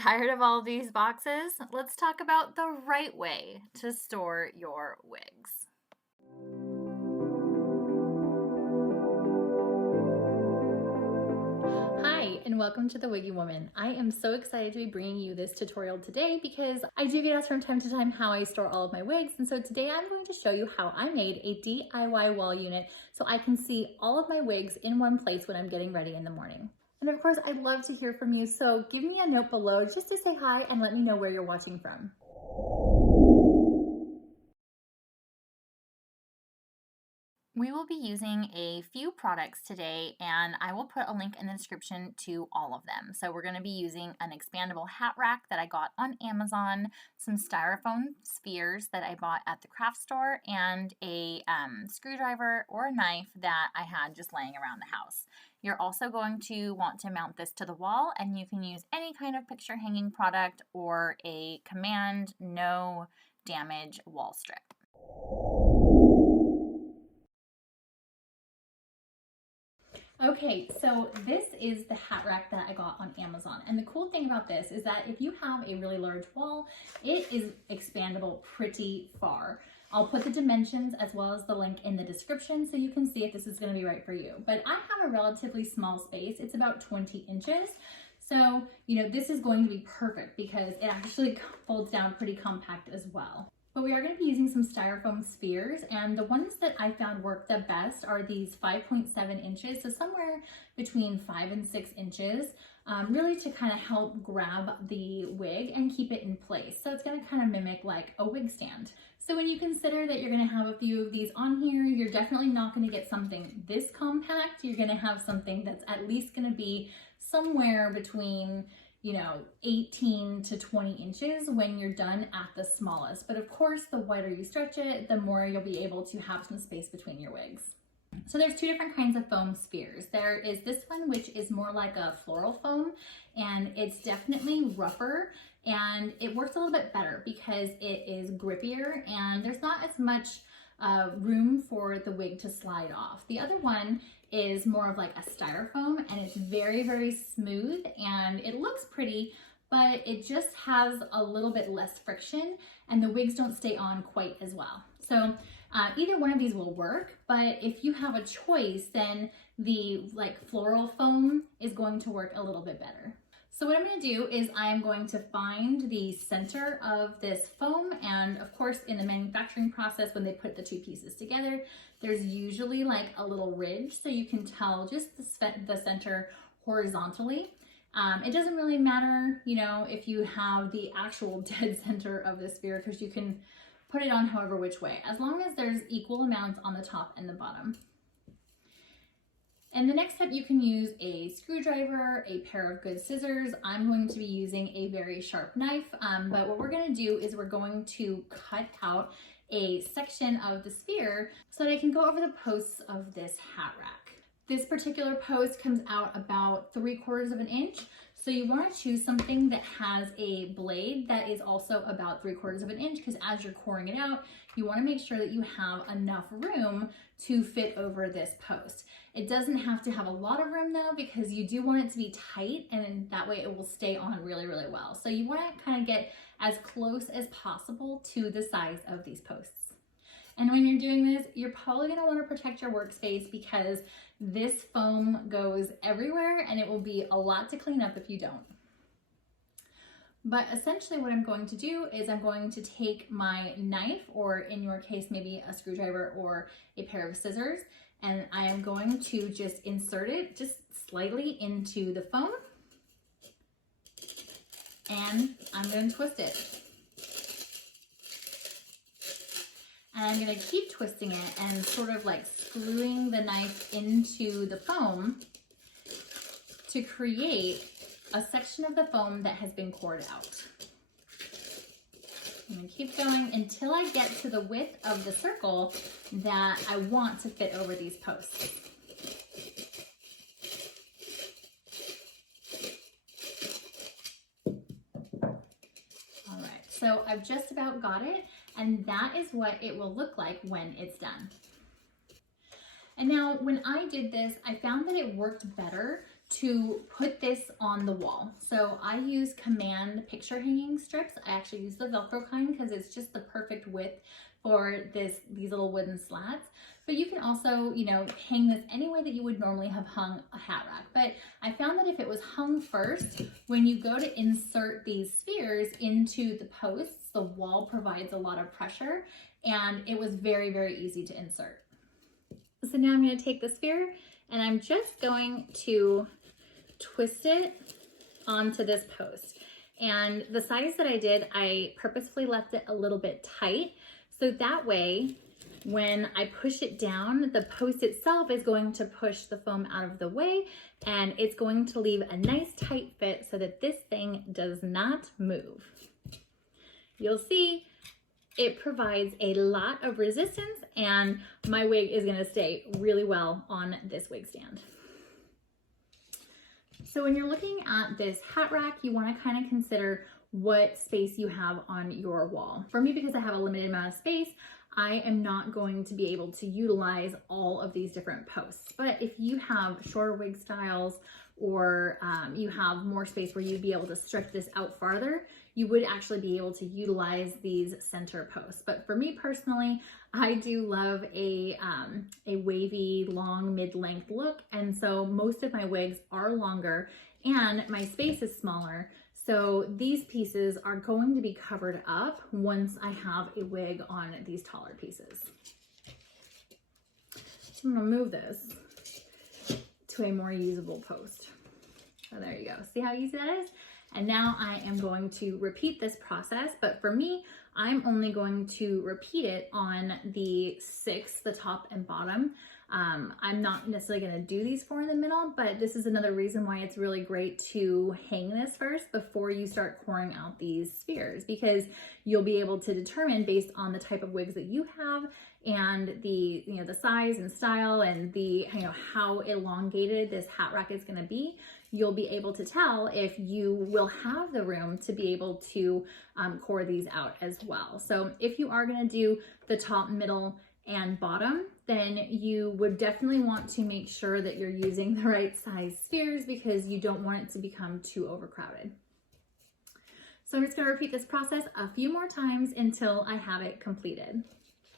Tired of all these boxes? Let's talk about the right way to store your wigs. Hi, and welcome to the Wiggy Woman. I am so excited to be bringing you this tutorial today because I do get asked from time to time how I store all of my wigs. And so today I'm going to show you how I made a DIY wall unit so I can see all of my wigs in one place when I'm getting ready in the morning. And of course, I'd love to hear from you. So give me a note below just to say hi and let me know where you're watching from. We will be using a few products today, and I will put a link in the description to all of them. So we're going to be using an expandable hat rack that I got on Amazon, some styrofoam spheres that I bought at the craft store, and a screwdriver or a knife that I had just laying around the house. You're also going to want to mount this to the wall, and you can use any kind of picture hanging product or a command no damage wall strip. Okay, so this is the hat rack that I got on Amazon. And the cool thing about this is that if you have a really large wall, it is expandable pretty far. I'll put the dimensions as well as the link in the description so you can see if this is going to be right for you. But I have a relatively small space. It's about 20 inches. So, this is going to be perfect because it actually folds down pretty compact as well. But we are going to be using some styrofoam spheres, and the ones that I found work the best are these 5.7 inches, so somewhere between 5 and 6 inches, really to kind of help grab the wig and keep it in place. So it's going to kind of mimic like a wig stand. So when you consider that you're going to have a few of these on here, you're definitely not going to get something this compact. You're going to have something that's at least going to be somewhere between 18 to 20 inches when you're done at the smallest. But of course, the wider you stretch it, the more you'll be able to have some space between your wigs. So there's two different kinds of foam spheres. There is this one, which is more like a floral foam, and it's definitely rougher, and it works a little bit better because it is grippier and there's not as much room for the wig to slide off. The other one is more of like a styrofoam, and it's very, very smooth, and it looks pretty, but it just has a little bit less friction and the wigs don't stay on quite as well. So either one of these will work, but if you have a choice, then the floral foam is going to work a little bit better. So what I'm going to do is I'm going to find the center of this foam, and of course in the manufacturing process when they put the two pieces together, there's usually like a little ridge so you can tell just the center horizontally. It doesn't really matter, if you have the actual dead center of the sphere, because you can put it on however which way, as long as there's equal amounts on the top and the bottom. And the next step, you can use a screwdriver, a pair of good scissors. I'm going to be using a very sharp knife, but what we're going to do is we're going to cut out a section of the sphere so that I can go over the posts of this hat rack. This particular post comes out about 3/4 of an inch. So you want to choose something that has a blade that is also about 3/4 of an inch, because as you're coring it out, you want to make sure that you have enough room to fit over this post. It doesn't have to have a lot of room though, because you do want it to be tight, and then that way it will stay on really, really well. So you want to kind of get as close as possible to the size of these posts. And when you're doing this, you're probably going to want to protect your workspace because this foam goes everywhere and it will be a lot to clean up if you don't. But essentially what I'm going to do is I'm going to take my knife, or in your case, maybe a screwdriver or a pair of scissors, and I am going to just insert it just slightly into the foam, and I'm going to twist it. And I'm going to keep twisting it and sort of like screwing the knife into the foam to create a section of the foam that has been cored out. I'm going to keep going until I get to the width of the circle that I want to fit over these posts. All right, so I've just about got it. And that is what it will look like when it's done. And now when I did this, I found that it worked better to put this on the wall. So I use command picture hanging strips. I actually use the Velcro kind because it's just the perfect width for these little wooden slats. But you can also, you know, hang this any way that you would normally have hung a hat rack. But I found that if it was hung first, when you go to insert these spheres into the posts, the wall provides a lot of pressure, and it was very, very easy to insert. So now I'm going to take the sphere and I'm just going to twist it onto this post. And the size that I did, I purposefully left it a little bit tight. So that way, when I push it down, the post itself is going to push the foam out of the way, and it's going to leave a nice tight fit so that this thing does not move. You'll see it provides a lot of resistance, and my wig is gonna stay really well on this wig stand. So when you're looking at this hat rack, you wanna kind of consider what space you have on your wall. For me, because I have a limited amount of space, I am not going to be able to utilize all of these different posts. But if you have shorter wig styles, or you have more space where you'd be able to stretch this out farther, you would actually be able to utilize these center posts. But for me personally, I do love a wavy, long, mid-length look. And so most of my wigs are longer and my space is smaller. So these pieces are going to be covered up once I have a wig on these taller pieces. I'm gonna move this to a more usable post. So there you go. See how easy that is? And now I am going to repeat this process, but for me, I'm only going to repeat it on the 6, the top and bottom. I'm not necessarily going to do these 4 in the middle, but this is another reason why it's really great to hang this first before you start coring out these spheres, because you'll be able to determine based on the type of wigs that you have and the, you know, the size and style and the, you know, how elongated this hat rack is going to be. You'll be able to tell if you will have the room to be able to core these out as well. So if you are going to do the top, middle, and bottom, then you would definitely want to make sure that you're using the right size spheres because you don't want it to become too overcrowded. So I'm just going to repeat this process a few more times until I have it completed.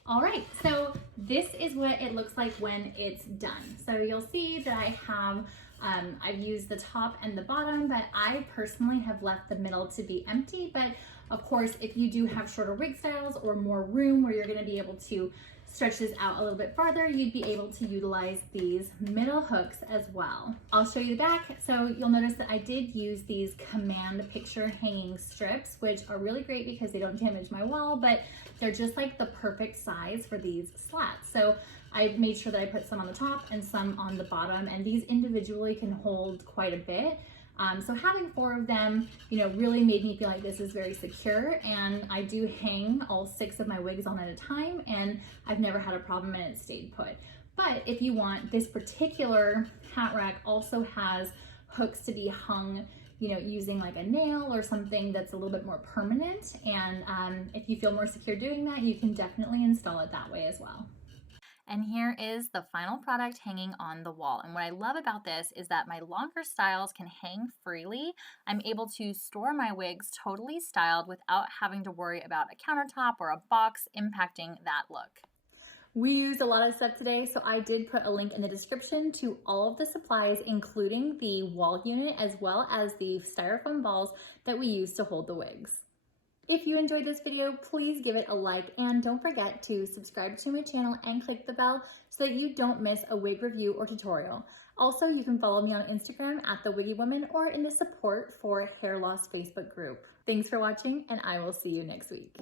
All right, so this is what it looks like when it's done. So you'll see that I have I've used the top and the bottom, but I personally have left the middle to be empty. But of course, if you do have shorter wig styles or more room where you're going to be able to stretch this out a little bit farther, you'd be able to utilize these middle hooks as well. I'll show you the back. So you'll notice that I did use these command picture hanging strips, which are really great because they don't damage my wall, but they're just like the perfect size for these slats. So I made sure that I put some on the top and some on the bottom, and these individually can hold quite a bit. So having 4 of them, you know, really made me feel like this is very secure, and I do hang all 6 of my wigs on at a time, and I've never had a problem and it stayed put. But if you want, this particular hat rack also has hooks to be hung, you know, using like a nail or something that's a little bit more permanent. And if you feel more secure doing that, you can definitely install it that way as well. And here is the final product hanging on the wall. And what I love about this is that my longer styles can hang freely. I'm able to store my wigs totally styled without having to worry about a countertop or a box impacting that look. We used a lot of stuff today, so I did put a link in the description to all of the supplies, including the wall unit as well as the styrofoam balls that we used to hold the wigs. If you enjoyed this video, please give it a like, and don't forget to subscribe to my channel and click the bell so that you don't miss a wig review or tutorial. Also, you can follow me on Instagram at The Wiggy Woman or in the Support for Hair Loss Facebook group. Thanks for watching, and I will see you next week.